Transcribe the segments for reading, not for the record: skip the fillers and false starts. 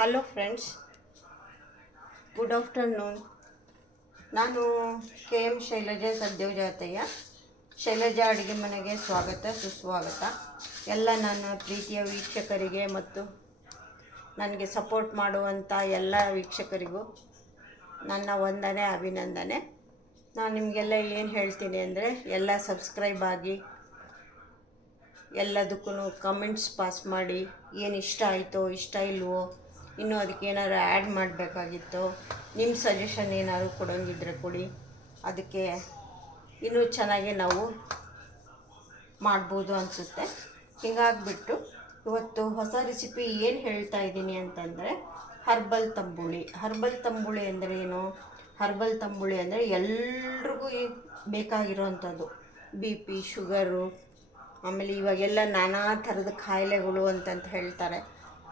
Hello friends, good afternoon. ನಾನು KM Shailaja ಸದ್ಯೋಜಾತಯ್ಯ. Shailaja ಅಡುಗೆ ಮನೆಗೆ ಸ್ವಾಗತ ಸುಸ್ವಾಗತ. ಎಲ್ಲ ನನ್ನ ಪ್ರೀತಿಯ ವೀಕ್ಷಕರಿಗೆ ಮತ್ತು ನನಗೆ ಸಪೋರ್ಟ್ ಮಾಡುವಂಥ ಎಲ್ಲ ವೀಕ್ಷಕರಿಗೂ ನನ್ನ ವಂದನೆ, ಅಭಿನಂದನೆ. ನಾನು ನಿಮಗೆಲ್ಲ ಏನು ಹೇಳ್ತೀನಿ ಅಂದರೆ, ಎಲ್ಲ ಸಬ್ಸ್ಕ್ರೈಬ್ ಆಗಿ, ಎಲ್ಲದಕ್ಕೂ ಕಮೆಂಟ್ಸ್ ಪಾಸ್ ಮಾಡಿ, ಏನು ಇಷ್ಟ ಆಯಿತೋ ಇಷ್ಟ ಇಲ್ವೋ, ಇನ್ನೂ ಅದಕ್ಕೆ ಏನಾದ್ರು ಆ್ಯಡ್ ಮಾಡಬೇಕಾಗಿತ್ತು, ನಿಮ್ಮ ಸಜೆಷನ್ ಏನಾದರೂ ಕೊಡೋಂಗಿದ್ರೆ ಕೊಡಿ. ಅದಕ್ಕೆ ಇನ್ನೂ ಚೆನ್ನಾಗಿ ನಾವು ಮಾಡ್ಬೋದು ಅನಿಸುತ್ತೆ. ಹೀಗಾಗಿಬಿಟ್ಟು ಇವತ್ತು ಹೊಸ ರೆಸಿಪಿ ಏನು ಹೇಳ್ತಾ ಇದ್ದೀನಿ ಅಂತಂದರೆ, ಹರ್ಬಲ್ ತಂಬುಳಿ ಅಂದರೆ ಏನು? ಹರ್ಬಲ್ ತಂಬುಳಿ ಅಂದರೆ ಎಲ್ರಿಗೂ ಬೇಕಾಗಿರೋವಂಥದ್ದು. BP, ಶುಗರು, ಆಮೇಲೆ ಇವಾಗೆಲ್ಲ ನಾನಾ ಥರದ ಕಾಯಿಲೆಗಳು ಅಂತಂತ ಹೇಳ್ತಾರೆ.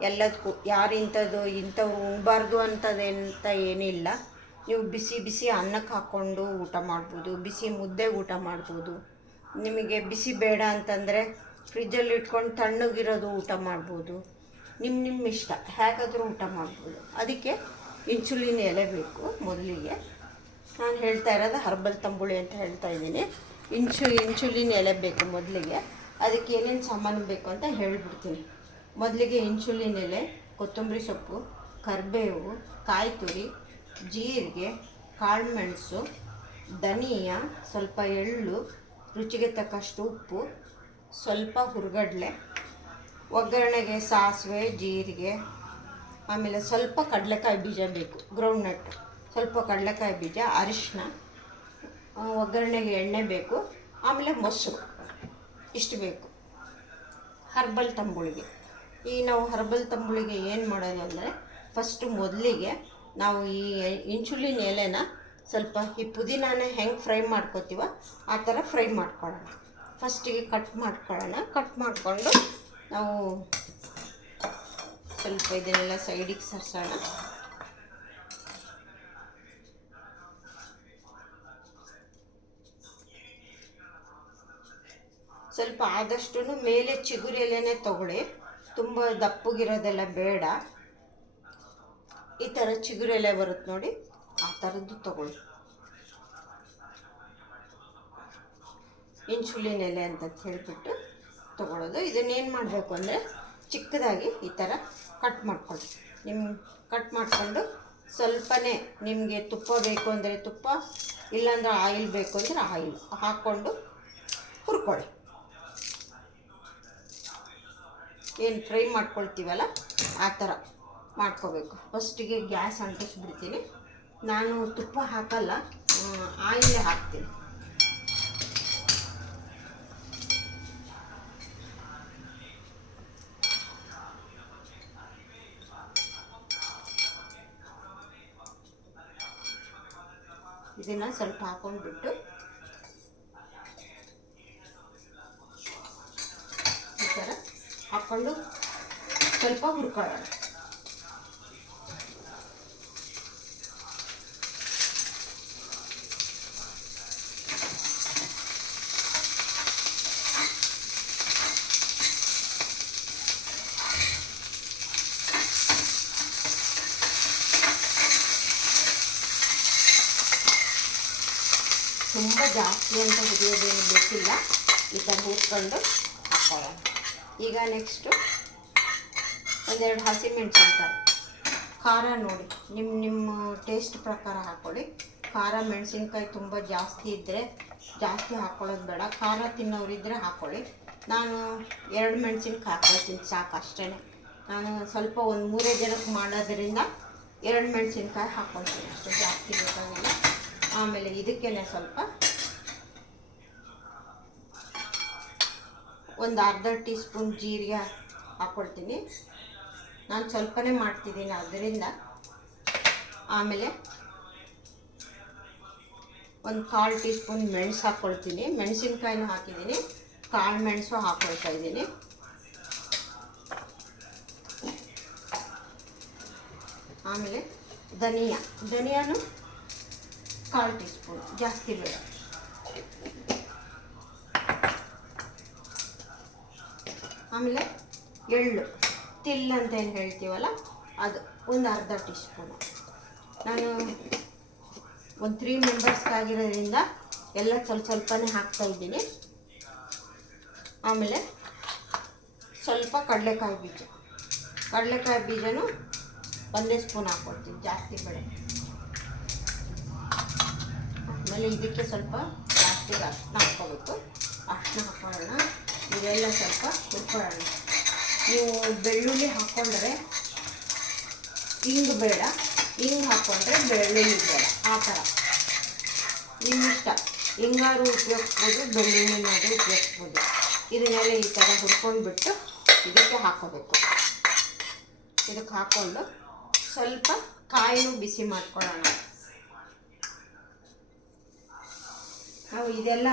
ಎಲ್ಲದಕ್ಕೂ ಯಾರು ಇಂಥವ್ರು ಉಣಬಾರ್ದು ಅಂತದೇಂತ ಏನಿಲ್ಲ. ನೀವು ಬಿಸಿ ಬಿಸಿ ಅನ್ನಕ್ಕೆ ಹಾಕ್ಕೊಂಡು ಊಟ ಮಾಡ್ಬೋದು, ಬಿಸಿ ಮುದ್ದೆ ಊಟ ಮಾಡ್ಬೋದು. ನಿಮಗೆ ಬಿಸಿ ಬೇಡ ಅಂತಂದರೆ ಫ್ರಿಜ್ಜಲ್ಲಿ ಇಟ್ಕೊಂಡು ತಣ್ಣಗಿರೋದು ಊಟ ಮಾಡ್ಬೋದು. ನಿಮ್ಮ ಇಷ್ಟ, ಹೇಗಾದರೂ ಊಟ ಮಾಡ್ಬೋದು. ಅದಕ್ಕೆ ಇನ್ಸುಲಿನ್ ಎಲೆ ಬೇಕು. ಮೊದಲಿಗೆ ನಾನು ಹೇಳ್ತಾ ಇರೋದು ಹರ್ಬಲ್ ತಂಬುಳಿ ಅಂತ ಹೇಳ್ತಾ ಇದ್ದೀನಿ. ಇನ್ಸುಲಿನ್ ಎಲೆ ಬೇಕು ಮೊದಲಿಗೆ. ಅದಕ್ಕೆ ಏನೇನು ಸಾಮಾನು ಬೇಕು ಅಂತ ಹೇಳಿಬಿಡ್ತೀನಿ. ಮೊದಲಿಗೆ ಇನ್ಸುಲಿನ್ ಎಲೆ, ಕೊತ್ತಂಬರಿ ಸೊಪ್ಪು, ಕರಿಬೇವು, ಕಾಯಿ ತುರಿ, ಜೀರಿಗೆ, ಕಾಳುಮೆಣಸು, ಧನಿಯಾ, ಸ್ವಲ್ಪ ಎಳ್ಳು, ರುಚಿಗೆ ತಕ್ಕಷ್ಟು ಉಪ್ಪು, ಸ್ವಲ್ಪ ಹುರ್ಗಡ್ಲೆ, ಒಗ್ಗರಣೆಗೆ ಸಾಸಿವೆ, ಜೀರಿಗೆ, ಆಮೇಲೆ ಸ್ವಲ್ಪ ಕಡಲೆಕಾಯಿ ಬೀಜ ಬೇಕು, ಗ್ರೌಂಡ್ನಟ್, ಸ್ವಲ್ಪ ಕಡಲೆಕಾಯಿ ಬೀಜ, ಅರಿಶಿನ, ಒಗ್ಗರಣೆಗೆ ಎಣ್ಣೆ ಬೇಕು, ಆಮೇಲೆ ಮೊಸರು. ಇಷ್ಟು ಬೇಕು ಹರ್ಬಲ್ ತಂಬುಳಿಗೆ. ಈ ನಾವು ಹರ್ಬಲ್ ತಂಬುಳಿಗೆ ಏನು ಮಾಡೋದು ಅಂದರೆ, ಫಸ್ಟು ಮೊದಲಿಗೆ ನಾವು ಈ ಇನ್ಸುಲಿನ್ ಎಲೆನ ಸ್ವಲ್ಪ ಈ ಪುದೀನಾನ ಹೆಂಗೆ ಫ್ರೈ ಮಾಡ್ಕೋತೀವೋ ಆ ಥರ ಫ್ರೈ ಮಾಡ್ಕೊಳ್ಳೋಣ. ಫಸ್ಟಿಗೆ ಕಟ್ ಮಾಡಿಕೊಂಡು ನಾವು ಸ್ವಲ್ಪ ಇದನ್ನೆಲ್ಲ ಸೈಡಿಗೆ ಸರ್ಸೋಣ. ಸ್ವಲ್ಪ ಆದಷ್ಟು ಮೇಲೆ ಚಿಗುರು ಎಲೆನೇ ತೊಗೊಳ್ಳಿ, ತುಂಬ ದಪ್ಪಗಿರೋದೆಲ್ಲ ಬೇಡ. ಈ ಥರ ಚಿಗುರು ಎಲೆ ಬರುತ್ತೆ ನೋಡಿ, ಆ ಥರದ್ದು ತೊಗೊಳ್ಳಿ. ಇನ್ಸುಲಿನ್ ಎಲೆ ಅಂತ ಹೇಳಿಬಿಟ್ಟು ತೊಗೊಳ್ಳೋದು. ಇದನ್ನೇನು ಮಾಡಬೇಕು ಅಂದರೆ, ಚಿಕ್ಕದಾಗಿ ಈ ಥರ ಕಟ್ ಮಾಡ್ಕೊಳ್ಳಿ. ಕಟ್ ಮಾಡಿಕೊಂಡು ಸ್ವಲ್ಪನೇ ನಿಮಗೆ ತುಪ್ಪ ಬೇಕು ಅಂದರೆ ತುಪ್ಪ, ಇಲ್ಲಾಂದ್ರೆ ಆಯಿಲ್ ಬೇಕು ಅಂದರೆ ಆಯಿಲ್ ಹಾಕ್ಕೊಂಡು ಹುರ್ಕೊಳ್ಳಿ. ಏನು ಫ್ರೈ ಮಾಡ್ಕೊಳ್ತೀವಲ್ಲ ಆ ಥರ ಮಾಡ್ಕೋಬೇಕು. ಫಸ್ಟಿಗೆ ಗ್ಯಾಸ್ ಅಂಟಿಸ್ಬಿಡ್ತೀನಿ. ನಾನು ತುಪ್ಪ ಹಾಕಲ್ಲ, ಆಯಿಲೇ ಹಾಕ್ತೀನಿ. ಇದನ್ನು ಸ್ವಲ್ಪ ಹಾಕೊಂಡ್ಬಿಟ್ಟು ಈ ಥರ ಹಾಕ್ಕೊಂಡು ಸ್ವಲ್ಪ ಹುರ್ಕೊಳ್ಳೋಣ. ತುಂಬ ಜಾಸ್ತಿ ಅಂತ ಹುರಿಯೋದೇನು ಬೇಕಿಲ್ಲ. ಈ ಥರ ಹುರ್ಕೊಂಡು ಹಾಕ್ಕೊಳ್ಳೋಣ. ಈಗ ನೆಕ್ಸ್ಟು ಒಂದೆರಡು ಹಸಿಮೆಣಸಿನ್ಕಾಯಿ, ಖಾರ ನೋಡಿ ನಿಮ್ಮ ಟೇಸ್ಟ್ ಪ್ರಕಾರ ಹಾಕ್ಕೊಳ್ಳಿ. ಖಾರ ಮೆಣಸಿನ್ಕಾಯಿ ತುಂಬ ಜಾಸ್ತಿ ಇದ್ದರೆ ಜಾಸ್ತಿ ಹಾಕ್ಕೊಳ್ಳೋದು ಬೇಡ. ಖಾರ ತಿನ್ನೋರಿದ್ದರೆ ಹಾಕ್ಕೊಳ್ಳಿ. ನಾನು 2 ಮೆಣಸಿನ್ಕಾಯಿ ಹಾಕ್ಕೊಳ್ತೀನಿ, ಸಾಕು, ಅಷ್ಟೇ. ನಾನು ಸ್ವಲ್ಪ ಒಂದು 3 ಜನಕ್ಕೆ ಮಾಡೋದ್ರಿಂದ 2 ಮೆಣಸಿನ್ಕಾಯಿ ಹಾಕ್ಕೊಳ್ತೀನಿ, ಅಷ್ಟು ಜಾಸ್ತಿ ಬೇಕಾಗಿಲ್ಲ. ಆಮೇಲೆ ಇದಕ್ಕೇ ಸ್ವಲ್ಪ ಒಂದು ಅರ್ಧ ಟೀ ಸ್ಪೂನ್ ಜೀರಿಗೆ ಹಾಕ್ಕೊಳ್ತೀನಿ. ನಾನು ಸ್ವಲ್ಪನೇ ಮಾಡ್ತಿದ್ದೀನಿ ಅದರಿಂದ. ಆಮೇಲೆ ಒಂದು 1/4 ಟೀ ಸ್ಪೂನ್ ಮೆಣಸು ಹಾಕ್ಕೊಳ್ತೀನಿ. ಮೆಣಸಿನ್ಕಾಯಿನೂ ಹಾಕಿದ್ದೀನಿ, ಕಾಳು ಮೆಣಸು ಹಾಕ್ಕೊಳ್ತಾ ಇದ್ದೀನಿ. ಆಮೇಲೆ ಧನಿಯಾನು 1/4 ಟೀ ಸ್ಪೂನ್, ಜಾಸ್ತಿ ಬೇಡ. ಆಮೇಲೆ ಎಳ್ಳು, ತಿಲ್ ಅಂತ ಏನು ಹೇಳ್ತೀವಲ್ಲ ಅದು ಒಂದು ಅರ್ಧ ಟೀ ಸ್ಪೂನು. ನಾನು ಒಂದು 3 ಮೆಂಬರ್ಸ್ಗಾಗಿರೋದ್ರಿಂದ ಎಲ್ಲ ಸ್ವಲ್ಪನೇ ಹಾಕ್ತಾಯಿದ್ದೀನಿ. ಆಮೇಲೆ ಸ್ವಲ್ಪ ಕಡಲೆಕಾಯಿ ಬೀಜನೂ ಒಂದೇ ಸ್ಪೂನ್ ಹಾಕ್ಕೊಡ್ತೀನಿ, ಜಾಸ್ತಿ ಬೇಡ. ಆಮೇಲೆ ಇದಕ್ಕೆ ಸ್ವಲ್ಪ ಜಾಸ್ತಿ ಅರ್ಶಿನ ಹಾಕ್ಕೋಬೇಕು. ಅರ್ಶಿನ ಹಾಕ್ಕೊಳ್ಳೋಣ. ಇದೆಲ್ಲ ಸ್ವಲ್ಪ ಹುರ್ಕೊಳ್ಳೋಣ. ನೀವು ಬೆಳ್ಳುಳ್ಳಿ ಹಾಕ್ಕೊಂಡ್ರೆ ಹಿಂಗೆ ಬೇಡ, ಹಿಂಗೆ ಹಾಕ್ಕೊಂಡ್ರೆ ಬೆಳ್ಳುಳ್ಳಿ ಬೇಡ, ಆ ಥರ ನಿಮ್ಮಿಷ್ಟ. ಹಿಂಗಾರು ಉಪಯೋಗಿಸ್ಬೋದು, ಬೆಳ್ಳುಳ್ಳಿನಾದ್ರೂ ಉಪಯೋಗಿಸ್ಬೋದು. ಇದನ್ನೆಲ್ಲ ಈ ಥರ ಹುರ್ಕೊಂಡ್ಬಿಟ್ಟು ಇದಕ್ಕೆ ಹಾಕ್ಕೋಬೇಕು. ಇದಕ್ಕೆ ಹಾಕ್ಕೊಂಡು ಸ್ವಲ್ಪ ಕಾಯಿನೂ ಬಿಸಿ ಮಾಡ್ಕೊಳ್ಳೋಣ. ನಾವು ಇದೆಲ್ಲ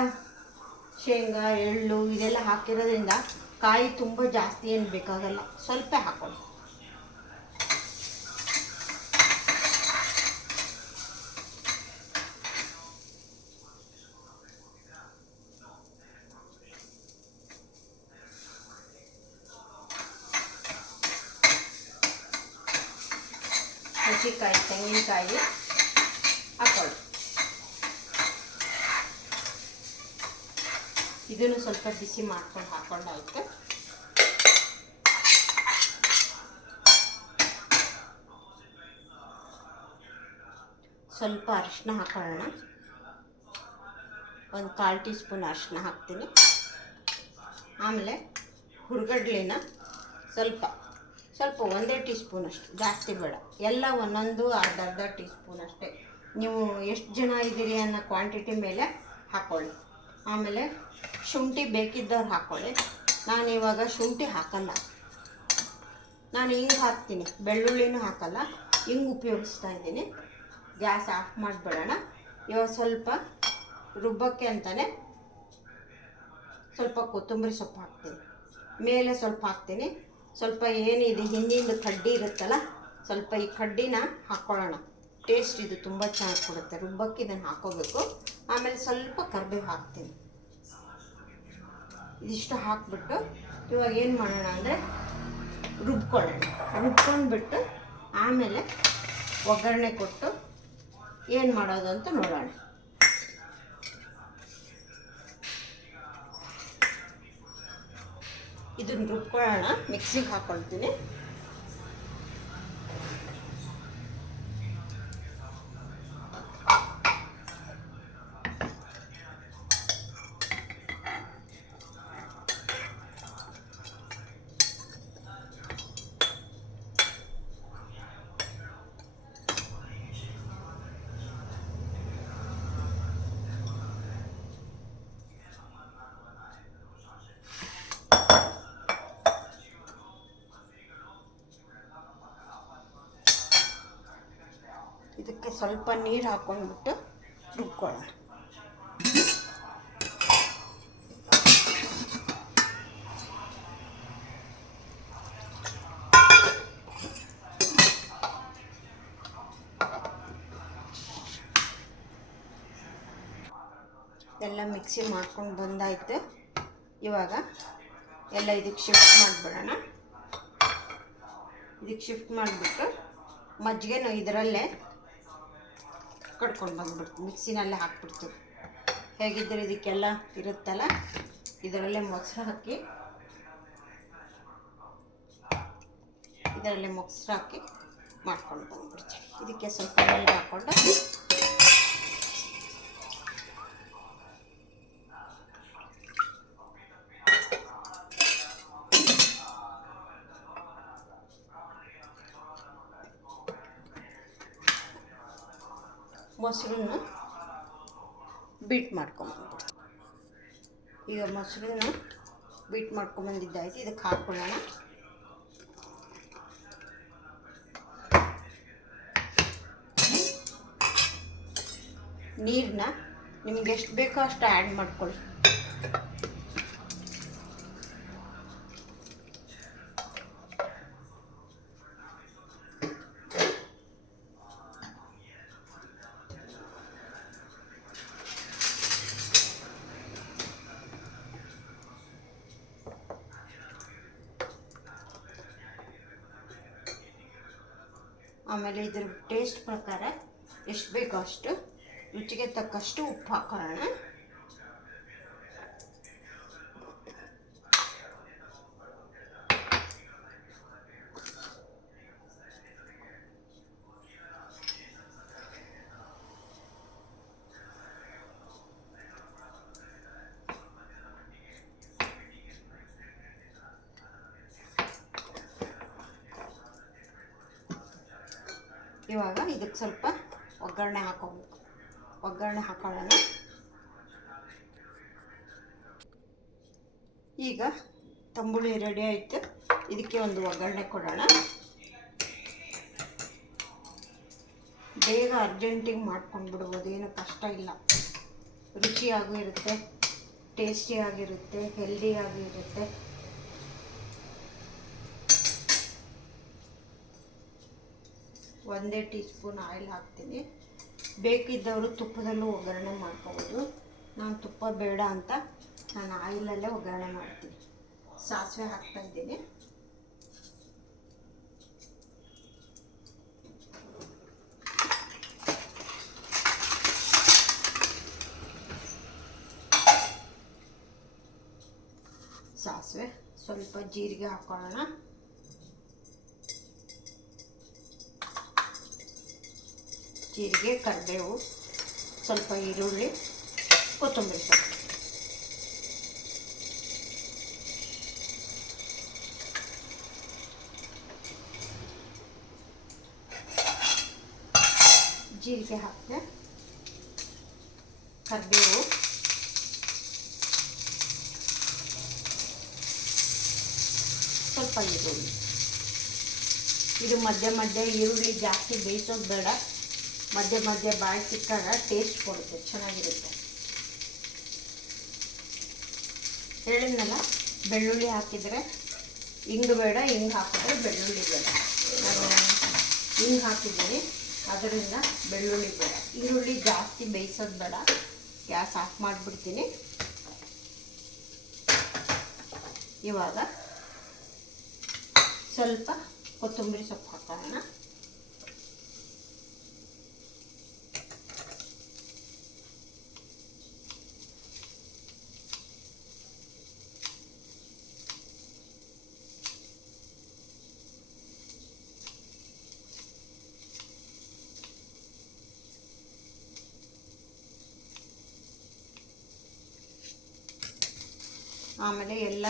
ಶೇಂಗಾ ಎಳ್ಳು ಇದೆಲ್ಲ ಹಾಕಿರೋದ್ರಿಂದ ಕಾಯಿ ತುಂಬ ಜಾಸ್ತಿ ಏನು ಬೇಕಾಗಲ್ಲ, ಸ್ವಲ್ಪ ಹಾಕ್ಕೊಳ್ಳಿ. ಹಸಿಕಾಯಿ ತೆಂಗಿನಕಾಯಿ ಹಾಕೊಳ್ಳಿ. ಇದನ್ನು ಸ್ವಲ್ಪ ಬಿಸಿ ಮಾಡ್ಕೊಂಡು ಹಾಕೊಂಡಾಯ್ತು. ಸ್ವಲ್ಪ ಅರಿಶಿನ ಹಾಕೊಳ್ಳೋಣ. ಒಂದು 1/4 ಟೀ ಸ್ಪೂನ್ ಅರಿಶಿನ ಹಾಕ್ತೀನಿ. ಆಮೇಲೆ ಹುರ್ಗಡ್ಲಿನ ಸ್ವಲ್ಪ 1 ಟೀ ಸ್ಪೂನ್ ಅಷ್ಟು, ಜಾಸ್ತಿ ಬೇಡ. ಎಲ್ಲ ಒಂದೊಂದು ಅರ್ಧ ಟೀ ಸ್ಪೂನ್ ಅಷ್ಟೇ. ನೀವು ಎಷ್ಟು ಜನ ಇದ್ದೀರಿ ಅನ್ನೋ ಕ್ವಾಂಟಿಟಿ ಮೇಲೆ ಹಾಕ್ಕೊಳ್ಳಿ. ಆಮೇಲೆ ಶುಂಠಿ ಬೇಕಿದ್ದವ್ರು ಹಾಕ್ಕೊಳ್ಳಿ. ನಾನಿವಾಗ ಶುಂಠಿ ಹಾಕಲ್ಲ, ನಾನು ಹಿಂಗೆ ಹಾಕ್ತೀನಿ, ಬೆಳ್ಳುಳ್ಳಿನೂ ಹಾಕಲ್ಲ, ಹಿಂಗೆ ಉಪಯೋಗಿಸ್ತಾ ಇದ್ದೀನಿ. ಗ್ಯಾಸ್ ಆಫ್ ಮಾಡಿಬಿಡೋಣ. ಇವಾಗ ಸ್ವಲ್ಪ ರುಬ್ಬಕ್ಕೆ ಅಂತಲೇ ಸ್ವಲ್ಪ ಕೊತ್ತಂಬರಿ ಸೊಪ್ಪು ಹಾಕ್ತೀನಿ, ಮೇಲೆ ಸ್ವಲ್ಪ ಹಾಕ್ತೀನಿ. ಸ್ವಲ್ಪ ಏನಿದೆ ಹಿಂದಿಂದು ಕಡ್ಡಿ ಇರುತ್ತಲ್ಲ, ಸ್ವಲ್ಪ ಈ ಕಡ್ಡಿನ ಹಾಕ್ಕೊಳ್ಳೋಣ. ಟೇಸ್ಟ್ ಇದು ತುಂಬ ಚೆನ್ನಾಗಿ ಕೊಡುತ್ತೆ. ರುಬ್ಬಕ್ಕೆ ಇದನ್ನು ಹಾಕ್ಕೋಬೇಕು. ಆಮೇಲೆ ಸ್ವಲ್ಪ ಕರಿಬೇವು ಹಾಕ್ತೀನಿ. ಇದಿಷ್ಟು ಹಾಕ್ಬಿಟ್ಟು ಇವಾಗ ಏನು ಮಾಡೋಣ ಅಂದರೆ ರುಬ್ಕೊಂಡ್ಬಿಟ್ಟು ಆಮೇಲೆ ಒಗ್ಗರಣೆ ಕೊಟ್ಟು ಏನು ಮಾಡೋದು ಅಂತ ನೋಡೋಣ. ಇದನ್ನು ರುಬ್ಕೊಳ್ಳೋಣ. ಮಿಕ್ಸಿಗೆ ಹಾಕ್ಕೊಳ್ತೀನಿ. ಇದಕ್ಕೆ ಸ್ವಲ್ಪ ನೀರು ಹಾಕ್ಕೊಂಡ್ಬಿಟ್ಟು ರುಬ್ಕೊಳ್ಳೋಣ. ಎಲ್ಲ ಮಿಕ್ಸಿ ಮಾಡ್ಕೊಂಡು ಬಂದಾಯ್ತು. ಇವಾಗ ಎಲ್ಲ ಇದಕ್ಕೆ ಶಿಫ್ಟ್ ಮಾಡಿಬಿಡೋಣ. ಇದಕ್ಕೆ ಶಿಫ್ಟ್ ಮಾಡಿಬಿಟ್ಟು ಮಜ್ಜಿಗೆನೂ ಇದರಲ್ಲೇ ಕಡ್ಕೊಂಡು ಬಂದ್ಬಿಡ್ತೀವಿ, ಮಿಕ್ಸಿನಲ್ಲೇ ಹಾಕ್ಬಿಡ್ತೀವಿ. ಹೇಗಿದ್ದರೆ ಇದಕ್ಕೆಲ್ಲ ಇರುತ್ತಲ್ಲ, ಇದರಲ್ಲೇ ಮೊಸರು ಹಾಕಿ ಮಾಡ್ಕೊಂಡು ಬಂದ್ಬಿಡ್ತೀವಿ. ಇದಕ್ಕೆ ಸ್ವಲ್ಪ ನೀರು ಹಾಕ್ಕೊಂಡು ಮೊಸರನ್ನು ಬೀಟ್ ಮಾಡ್ಕೊಂಬಂದ್ಬಿಡ್ತೀವಿ. ಈಗ ಮೊಸರನ್ನು ಬೀಟ್ ಮಾಡ್ಕೊಂಬಂದಿದ್ದಾಯ್ತು. ಇದಕ್ಕೆ ಹಾಕ್ಕೊಳ್ಳೋಣ. ನೀರನ್ನ ನಿಮ್ಗೆ ಎಷ್ಟು ಬೇಕೋ ಅಷ್ಟು ಆ್ಯಡ್ ಮಾಡ್ಕೊಳ್ಳಿ. ಆಮೇಲೆ ಇದ್ರ ಟೇಸ್ಟ್ ಪ್ರಕಾರ ಎಷ್ಟು ಬೇಕೋ ಅಷ್ಟು ರುಚಿಗೆ ತಕ್ಕಷ್ಟು ಉಪ್ಪು ಹಾಕೋಣ. ಇವಾಗ ಇದಕ್ಕೆ ಸ್ವಲ್ಪ ಒಗ್ಗರಣೆ ಹಾಕೋಬೇಕು. ಒಗ್ಗರಣೆ ಹಾಕೊಳ್ಳೋಣ. ಈಗ ತಂಬುಳಿ ರೆಡಿ ಆಯಿತು. ಇದಕ್ಕೆ ಒಂದು ಒಗ್ಗರಣೆ ಕೊಡೋಣ. ಬೇಗ ಅರ್ಜೆಂಟಿಗೆ ಮಾಡ್ಕೊಂಡು ಬಿಡ್ಬೋದು, ಏನು ಕಷ್ಟ ಇಲ್ಲ. ರುಚಿಯಾಗೂ ಇರುತ್ತೆ, ಟೇಸ್ಟಿಯಾಗಿರುತ್ತೆ, ಹೆಲ್ದಿಯಾಗಿರುತ್ತೆ. ಒಂದೇ ಟೀ ಸ್ಪೂನ್ ಆಯಿಲ್ ಹಾಕ್ತೀನಿ. ಬೇಕಿದ್ದವರು ತುಪ್ಪದಲ್ಲೂ ಒಗ್ಗರಣೆ ಮಾಡ್ಕೋಬೋದು. ನಾನು ತುಪ್ಪ ಬೇಡ ಅಂತ ನಾನು ಆಯಿಲಲ್ಲೇ ಒಗ್ಗರಣೆ ಮಾಡ್ತೀನಿ. ಸಾಸಿವೆ ಹಾಕ್ತಾಯಿದ್ದೀನಿ. ಸಾಸಿವೆ, ಸ್ವಲ್ಪ ಜೀರಿಗೆ ಹಾಕೊಳ್ಳೋಣ. ಜೀರಿಗೆ, ಕರಿಬೇವು, ಸ್ವಲ್ಪ ಈರುಳ್ಳಿ, ಕೊತ್ತಂಬರಿ ಸೊಪ್ಪು. ಜೀರಿಗೆ ಹಾಕಿದೆ, ಕರಿಬೇವು, ಸ್ವಲ್ಪ ಈರುಳ್ಳಿ. ಇದು ಮಧ್ಯ ಮಧ್ಯೆ ಈರುಳ್ಳಿ ಜಾಸ್ತಿ ಬೇಯಿಸೋದು ಬೇಡ, ಮಧ್ಯೆ ಮಧ್ಯೆ ಬಾಯಿ ಸಿಕ್ಕಾಗ ಟೇಸ್ಟ್ ಕೊಡುತ್ತೆ, ಚೆನ್ನಾಗಿರುತ್ತೆ. ಹೇಳಿದ್ನಲ್ಲ, ಬೆಳ್ಳುಳ್ಳಿ ಹಾಕಿದರೆ ಹಿಂಗೆ ಬೇಡ, ಹಿಂಗೆ ಹಾಕಿದ್ರೆ ಬೆಳ್ಳುಳ್ಳಿ ಬೇಡ. ನಾನು ಹಿಂಗೆ ಹಾಕಿದ್ದೀನಿ, ಅದರಿಂದ ಬೆಳ್ಳುಳ್ಳಿ ಬೇಡ. ಈರುಳ್ಳಿ ಜಾಸ್ತಿ ಬೇಯಿಸೋದು ಬೇಡ. ಗ್ಯಾಸ್ ಆಫ್ ಮಾಡಿಬಿಡ್ತೀನಿ. ಇವಾಗ ಸ್ವಲ್ಪ ಕೊತ್ತಂಬರಿ ಸೊಪ್ಪು ಹಾಕೋಣ. ಆಮೇಲೆ ಎಲ್ಲ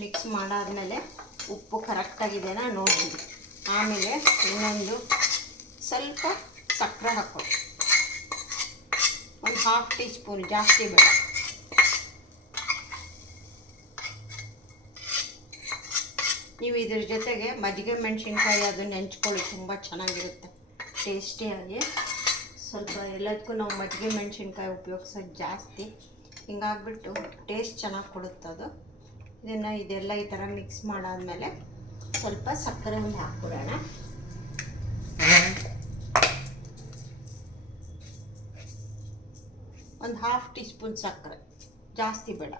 ಮಿಕ್ಸ್ ಮಾಡಾದ್ಮೇಲೆ ಉಪ್ಪು ಕರೆಕ್ಟಾಗಿದೆನಾ ನೋಡ್ತೀನಿ. ಆಮೇಲೆ ಇನ್ನೊಂದು ಸ್ವಲ್ಪ ಸಕ್ಕರೆ ಹಾಕೋದು, ಒಂದು 1/2 ಟೀ ಸ್ಪೂನ್, ಜಾಸ್ತಿ ಬೇಡ. ನೀವು ಇದ್ರ ಜೊತೆಗೆ ಮಜ್ಜಿಗೆ ಮೆಣಸಿನ್ಕಾಯಿ ಅದನ್ನು ನೆಂಚ್ಕೊಳ್ಳಿ, ತುಂಬ ಚೆನ್ನಾಗಿರುತ್ತೆ ಟೇಸ್ಟಿಯಾಗಿ. ಸ್ವಲ್ಪ ಎಲ್ಲದಕ್ಕೂ ನಾವು ಮಜ್ಜಿಗೆ ಮೆಣಸಿನ್ಕಾಯಿ ಉಪಯೋಗಿಸೋದು ಜಾಸ್ತಿ, ಹಿಂಗಾಗ್ಬಿಟ್ಟು ಟೇಸ್ಟ್ ಚೆನ್ನಾಗಿ ಕೊಡುತ್ತದು. ಇದೆಲ್ಲ ಈ ಥರ ಮಿಕ್ಸ್ ಮಾಡಾದ್ಮೇಲೆ ಸ್ವಲ್ಪ ಸಕ್ಕರೆ ಒಂದು ಹಾಕ್ಬಿಡೋಣ. ಒಂದು 1/2 ಟೀ ಸ್ಪೂನ್ ಸಕ್ಕರೆ, ಜಾಸ್ತಿ ಬೇಡ.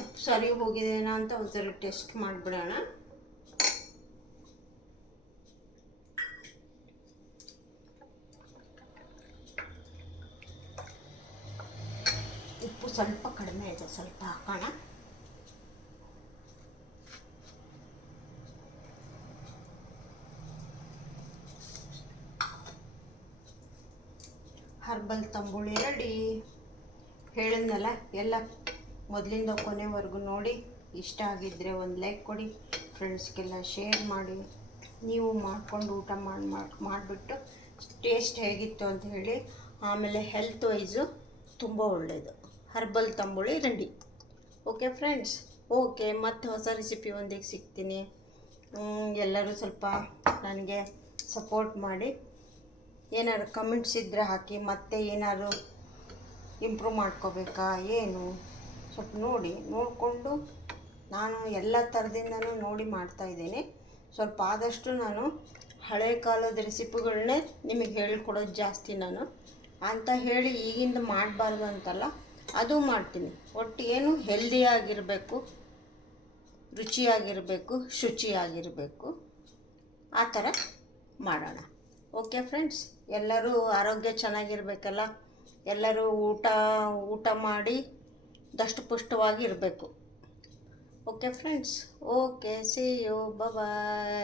ಉಪ್ಪು ಸರಿ ಹೋಗಿದೆನಾ ಅಂತ ಒಂದ್ಸರಿ ಟೆಸ್ಟ್ ಮಾಡಿಬಿಡೋಣ. ಉಪ್ಪು ಸ್ವಲ್ಪ ಕಡಿಮೆ ಇದೆ, ಸ್ವಲ್ಪ ಹಾಕೋಣ. ಹರ್ಬಲ್ ತಂಬುಳಿ ರೆಡಿ. ಹೇಳಿದ್ನಲ್ಲ, ಎಲ್ಲ ಮೊದಲಿಂದ ಕೊನೆವರೆಗೂ ನೋಡಿ. ಇಷ್ಟ ಆಗಿದ್ದರೆ ಒಂದು ಲೈಕ್ ಕೊಡಿ, ಫ್ರೆಂಡ್ಸ್ಗೆಲ್ಲ ಶೇರ್ ಮಾಡಿ. ನೀವು ಮಾಡಿಕೊಂಡು ಊಟ ಮಾಡಿಬಿಟ್ಟು ಟೇಸ್ಟ್ ಹೇಗಿತ್ತು ಅಂತ ಹೇಳಿ. ಆಮೇಲೆ ಹೆಲ್ತ್ ವೈಸು ತುಂಬ ಒಳ್ಳೆಯದು. ಹರ್ಬಲ್ ತಂಬುಳಿ ರೆಡಿ. ಓಕೆ ಫ್ರೆಂಡ್ಸ್, ಓಕೆ, ಮತ್ತೆ ಹೊಸ ರೆಸಿಪಿ ಒಂದಿಗೆ ಸಿಗ್ತೀನಿ. ಎಲ್ಲರೂ ಸ್ವಲ್ಪ ನನಗೆ ಸಪೋರ್ಟ್ ಮಾಡಿ. ಏನಾದ್ರು ಕಮೆಂಟ್ಸ್ ಇದ್ದರೆ ಹಾಕಿ. ಮತ್ತೆ ಏನಾದ್ರು ಇಂಪ್ರೂವ್ ಮಾಡ್ಕೋಬೇಕಾ ಏನು ಸ್ವಲ್ಪ ನೋಡಿಕೊಂಡು ನಾನು ಎಲ್ಲ ಥರದಿಂದನೂ ನೋಡಿ ಮಾಡ್ತಾಯಿದ್ದೀನಿ. ಸ್ವಲ್ಪ ಆದಷ್ಟು ನಾನು ಹಳೆ ಕಾಲದ ರೆಸಿಪಿಗಳನ್ನೇ ನಿಮಗೆ ಹೇಳ್ಕೊಡೋದು ಜಾಸ್ತಿ ನಾನು ಅಂತ ಹೇಳಿ ಈಗಿಂದ ಮಾಡಬಾರ್ದು ಅಂತಲ್ಲ, ಅದು ಮಾಡ್ತೀನಿ. ಒಟ್ಟು ಏನು ಹೆಲ್ದಿಯಾಗಿರಬೇಕು, ರುಚಿಯಾಗಿರಬೇಕು, ಶುಚಿಯಾಗಿರಬೇಕು, ಆ ಥರ ಮಾಡೋಣ. ಓಕೆ ಫ್ರೆಂಡ್ಸ್, ಎಲ್ಲರೂ ಆರೋಗ್ಯ ಚೆನ್ನಾಗಿರಬೇಕಲ್ಲ, ಎಲ್ಲರೂ ಊಟ ಮಾಡಿ ದಷ್ಟಪುಷ್ಟವಾಗಿ ಇರಬೇಕು. Okay friends, okay, see you, bye.